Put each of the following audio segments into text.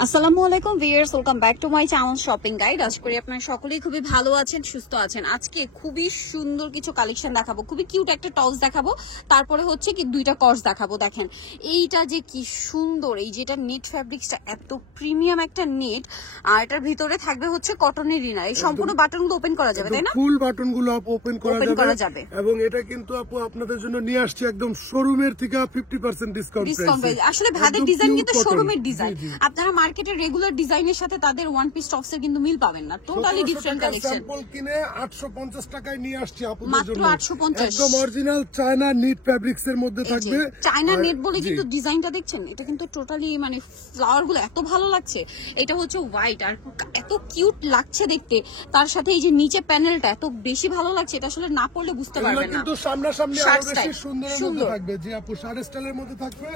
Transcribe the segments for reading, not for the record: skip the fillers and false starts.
আসসালামু আলাইকুম viewers, welcome back to my channel shopping guide. আশা করি আপনারা সকলেই খুবই ভালো আছেন, সুস্থ আছেন। আজকে খুবই সুন্দর কিছু কালেকশন দেখাবো, খুবই কিউট একটা টপস দেখাবো, তারপরে হচ্ছে কি দুইটা কর্স দেখাবো। দেখেন এইটা যে কি সুন্দর, এই যেটা নেট ফ্যাব্রিক্সটা এত প্রিমিয়াম একটা নেট, আর এটার ভিতরে থাকবে হচ্ছে কটনের ইনার। এই সম্পূর্ণ বাটনগুলো ওপেন করা যাবে, তাই না? ফুল বাটনগুলো ওপেন করা যাবে এবং এটা কিন্তু আপু আপনাদের জন্য নিয়ে আসছে একদম শোরুমের থেকে 50% ডিসকাউন্ট প্রাইসে। আসলে ভাদের ডিজাইন কিন্তু শোরুমের ডিজাইন, আপনারা মার্কেটের রেগুলার ডিজাইনের সাথে তাদের ওয়ান পিস টপসের কিন্তু মিল পাবেন না, টোটালি ডিফারেন্ট কালেকশন। স্যাম্পল কিনে 850 টাকায় নিয়ে আসছি আপুদের মাত্র জন্য, 850, একদম অরিজিনাল চায়না নিট ফ্যাব্রিক্স এর মধ্যে থাকবে। চায়না নেট বলে কিন্তু ডিজাইনটা দেখছেন, এটা কিন্তু টোটালি মানে ফ্লাওয়ার গুলো এত ভালো লাগছে। এটা হচ্ছে হোয়াইট আর এত কিউট লাগছে দেখতে, তার সাথে এই যে নিচে প্যানেলটা এত বেশি ভালো লাগছে, এটা আসলে না পড়লে বুঝতে পারবেন না। কিন্তু সামনাসামনি আরো বেশি সুন্দর থাকবে। যে আপু শার্ট স্টাইলের মধ্যে থাকবে,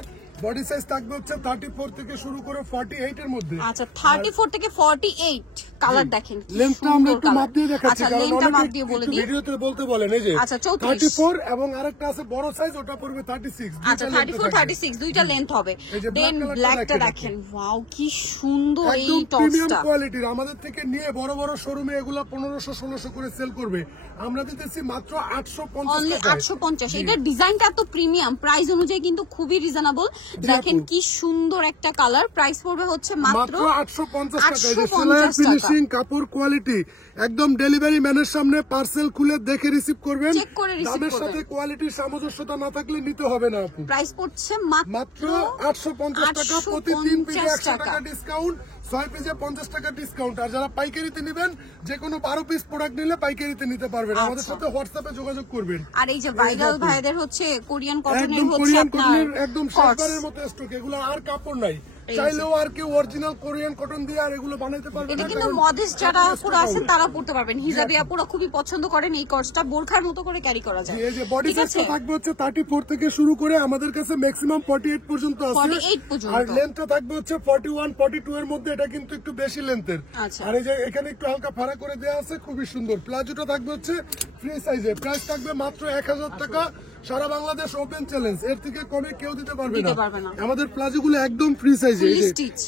বডি সাইজ থাকবে হচ্ছে 34 থেকে শুরু করে 48 এর মধ্যে। আচ্ছা 34 থেকে 48 কালার দেখেন। লেন্থটা আমরা একটু মাপ দিয়ে দেখাচ্ছি, আচ্ছা কারণ লেন্থটা মাপ অনেকে দিয়ে বলে দিই। ভিডিওতে বলতে বলেন এই যে আচ্ছা 34 এবং আরেকটা আছে বড় সাইজ, ওটা পড়বে 36। আচ্ছা 34 36 দুইটা লেন্থ হবে। দেন ব্ল্যাকটা দেখেন, ওয়াও কি সুন্দর এই টপসটা। প্রিমিয়াম কোয়ালিটির, আমাদের থেকে নিয়ে বড় বড় শোরুমে এগুলা 1500 1600 করে সেল করবে, আমরা দিতেছি মাত্র 850 অনলি টাকায়। 850। এটা ডিজাইনটা এত প্রিমিয়াম, প্রাইস অনুযায়ী কিন্তু খুবই রিজনেবল। দেখেন কি সুন্দর একটা কালার, প্রাইস পড়বে হচ্ছে মাত্র 850 টাকা। এই যে সেলাই ফিনিশিং, কাপড় কোয়ালিটি, একদম ডেলিভারি ম্যানের সামনে পার্সেল খুলে দেখে রিসিভ করবেন। চেক করে রিসিভ দামের করবেন। সাথে কোয়ালিটির সামঞ্জস্যতা না থাকলে নিতে হবে না আপু। প্রাইস পড়ছে মাত্র 850 টাকা, প্রতি 3 পিসে 100 টাকা ডিসকাউন্ট, 6 পিসে 50 টাকা ডিসকাউন্ট। আর যারা পাইকারিতে নেবেন, যে কোনো 12 পিস প্রোডাক্ট নিলে পাইকারিতে নিতে পারবেন, আমাদের সাথে হোয়াটসঅ্যাপে যোগাযোগ করবেন। আর এই যে ভাইরাল ভাইদের হচ্ছে কোরিয়ান কটনের একদম হচ্ছে কোরিয়ান আপনার কটনের একদম শেষবারের মতো স্টক, এগুলো আর কাপড় নাই, চাইলেও আর কেউ অরিজিনাল কোরিয়ান কটন দিয়ে আর এগুলো বানাইতে পারবে না। এটা কিন্তু মডেস্ট যারা পুরো আছেন তারা পড়তে পারবেন, হিজাবিয়া পুরো খুবই পছন্দ করেন। এই কর্সটা বোরখার মতো করে ক্যারি করা যায়। এই যে বডি সাইজটা থাকবে হচ্ছে 34 থেকে শুরু করে আমাদের কাছে ম্যাক্সিমাম 48 পর্যন্ত আছে, 48 পর্যন্ত। আর লেন্থটা থাকবে হচ্ছে 41 42 এর মধ্যে, এটা কিন্তু একটু বেশি লেন্থের। আচ্ছা। আর এই যে এখানে একটু হালকা ফাড়া করে দেওয়া আছে, খুবই সুন্দর। প্লাজোটা থাকবে হচ্ছে ফ্রি সাইজে, প্রাইস থাকবে মাত্র 1000 টাকা। সারা বাংলাদেশ ওপেন চ্যালেঞ্জ, এর থেকে কমে কেউ দিতে পারবে না। আমাদের প্লাজো গুলো একদম ফ্রি সাইজে,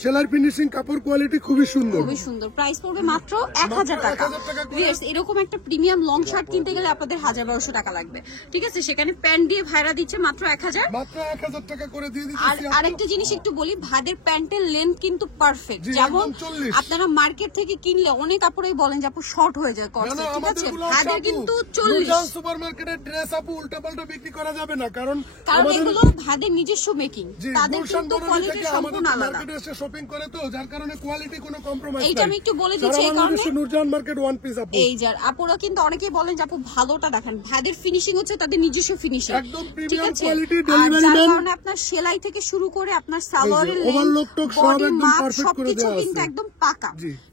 সেলাই ফিনিশিং, কাপড় কোয়ালিটি খুবই সুন্দর, খুবই সুন্দর। প্রাইস পড়বে মাত্র 1000 টাকা। ভিউয়ার্স, এরকম একটা প্রিমিয়াম লং শার্ট কিনতে গেলে আপনাদের 1200 টাকা লাগবে, ঠিক আছে? সেখানে প্যান্ট দিয়ে ভাড়া দিচ্ছে মাত্র 1000, মাত্র 1000 টাকা করে দিয়ে দিচ্ছি। আর আরেকটা জিনিস একটু বলি, ভাদের প্যান্টের লেন্থ কিন্তু পারফেক্ট। যেমন আপনারা মার্কেট থেকে কিনলে অনেক কাপড়ই বলেন যে আপু শর্ট হয়ে যায় কর্সে, ঠিক আছে? ভাদের কিন্তু 40। সুপারমার্কেটের ড্রেস আপু উল্টাপাল্টা বিক্রি করা যাবে না, কারণ এগুলো ভাদের নিজস্ব মেকিং, তাদের কিন্তু কোয়ালিটি সম্পূর্ণ আলাদা। মার্কেটে এসে শপিং করে তো, যার কারণে কোয়ালিটি কোনো কম্প্রোমাইজ নাই। এইটা আমি একটু বলে দিচ্ছি, এই কারণে নূরজাহান মার্কেট ওয়ান পিস আপু, এই যার আপুরা কিন্তু অনেকেই বলেন যে আপু ভালোটা দেখেন, ভাদের ফিনিশিং হচ্ছে তাদের নিজস্ব ফিনিশিং, একদম ঠিক প্রিমিয়াম আছে? কোয়ালিটি, আর ডেলিভারি যার ম্যান, কারণে আপনার সেলাই থেকে শুরু করে আপনার সালোয়ারের ওভারলক টক সব বডি একদম মাপ পারফেক্ট করে সবকিছু দেওয়া কিন্তু আছে, একদম পাকা,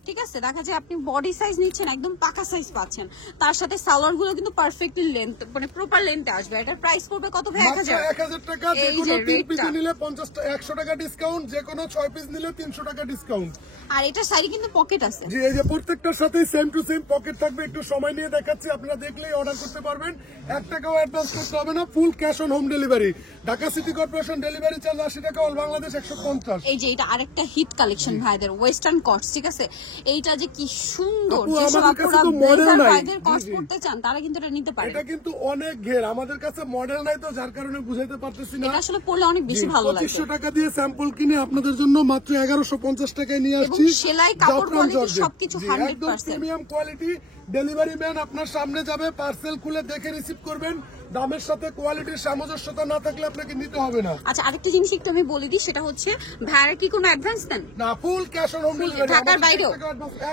ঠিক আছে? দেখা যায় আপনি বডি সাইজ নিচ্ছেন, একদম পাকা সাইজ পাচ্ছেন, তার সাথে সালোয়ার গুলো কিন্তু পারফেক্টলি লেন্থ মানে প্রপার লেন্থে আসবে। এটার প্রাইস পড়বে কত ভাই? 1000 টাকা। যে কোনো 3 পিস নিলে 100 টাকা ডিসকাউন্ট, যে কোনো 6 পিস নিলে 300 টাকা ডিসকাউন্ট। আর এটা সাইডে কিন্তু পকেট আছে। জি, এই যে প্রত্যেকটার সাথে সেম টু সেম পকেট থাকবে। একটু সময় নিয়ে দেখাচ্ছি, আপনারা দেখলেই অর্ডার করতে পারবেন, 1 টাকাও অ্যাডভান্স করতে হবে না, full cash on home delivery. Dhaka city corporation delivery charge 80 টাকা, অল বাংলাদেশ 150। এই যে এটা আরেকটা হিট কালেকশন ভাইদের, ওয়েস্টার্ন কটস, ঠিক আছে? এইটা যে কি সুন্দর, যেসব আপনারা ব্লেজার ভাইদের কটস পড়তে চান তারা কিন্তু এটা নিতে পারে। এটা কিন্তু অনেক ঘের, আমাদের কাছে মডেল নাই তো, যার কারণে বুঝাইতে পারতেছি না। এটা আসলে পড়লে অনেক বেশি ভালো লাগে। 2500 টাকা দিয়ে স্যাম্পল কিনে আপনাদের জন্য মাত্র 1150 টাকায় নিয়ে আসছি। এবং সেলাই, কাপড় কোয়ালিটি সবকিছু 100% প্রিমিয়াম কোয়ালিটি। ডেলিভারি ম্যান আপনার সামনে যাবে, পার্সেল খুলে দেখে রিসিভ করবেন, দামের সাথে কোয়ালিটির সামঞ্জস্যতা না থাকলে আপনাকে নিতে হবে না। আচ্ছা আরেকটা জিনিস একটু আমি বলে দিই, সেটা হচ্ছে ভাড়া কি কোনো অ্যাডভান্স দেন না, full cash on home delivery. ঢাকার বাইরেও?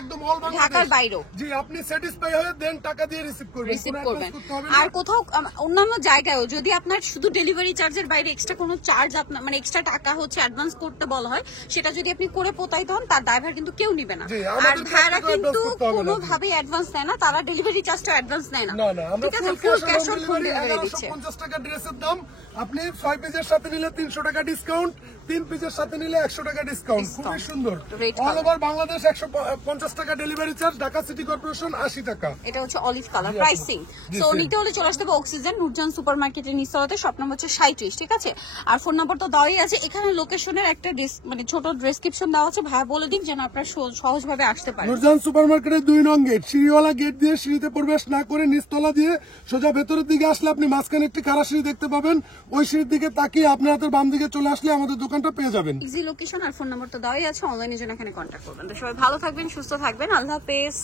একদম অল বাংলাদেশ, ঢাকার বাইরেও। জি, আপনি স্যাটিসফাই হয়ে দেন টাকা দিয়ে রিসিভ করবেন। আর কোথাও অন্যান্য জায়গায়ও যদি আপনার শুধু ডেলিভারি চার্জের বাইরে এক্সট্রা কোনো চার্জ আপনার মানে এক্সট্রা টাকা হচ্ছে অ্যাডভান্স করতে বলা হয়, সেটা যদি আপনি করে পোতাইতে হন তার ড্রাইভার কিন্তু কেউ নিবে না। আর ভাড়া কিন্তু কোনোভাবেই অ্যাডভান্স নেয় না, তারা ডেলিভারি চার্জটা অ্যাডভান্স নেয় না, ঠিক আছে? Full cash on home delivery দিচ্ছে। 50 টাকা ড্রেসের দাম, আপনি 6 পিসের সাথে নিলে 300 টাকা ডিসকাউন্ট, 3 পিসের সাথে নিলে 100 টাকা ডিসকাউন্ট, খুবই সুন্দর। Red অল ওভার বাংলাদেশ 150 টাকা delivery charge, Dhaka city corporation 80 টাকা। এটা হচ্ছে অলিভ কালার প্রাইসিং। সো নিতে হলে চলে আসতে হবে অক্সিজেন নুরজান সুপারমার্কেটের নিচতলাতে, শপ নম্বর হচ্ছে 37, ঠিক আছে? আর ফোন নাম্বার তো দেওয়াই আছে। এখানে লোকেশনের একটা মানে ছোট ডেসক্রিপশন দেওয়া আছে, ভাই বলে দিন যেন আপনারা সহজভাবে আসতে পারেন। নুরজান সুপারমার্কেটের 2 নং গেট, সিঁড়িওয়ালা গেট দিয়ে সিঁড়িতে প্রবেশ না করে নিচতলা দিয়ে সোজা ভেতরের দিকে আসলে আপনি মাঝখানে একটি খাড়া সিঁড়ি দেখতে পাবেন। ওই সিঁড়ির দিকে তাকিয়ে আপনার হাতের বাম দিকে চলে আসলে আমাদের দোকানটা পেয়ে যাবেন। ইজি লোকেশন আর ফোন নাম্বার তো দেওয়াই আছে, অনলাইনের জন্য এখানে কন্ট্যাক্ট করবেন। তো সবাই ভালো থাকবেন, সুস্থ থাকবেন, আল্লাহ হাফেজ।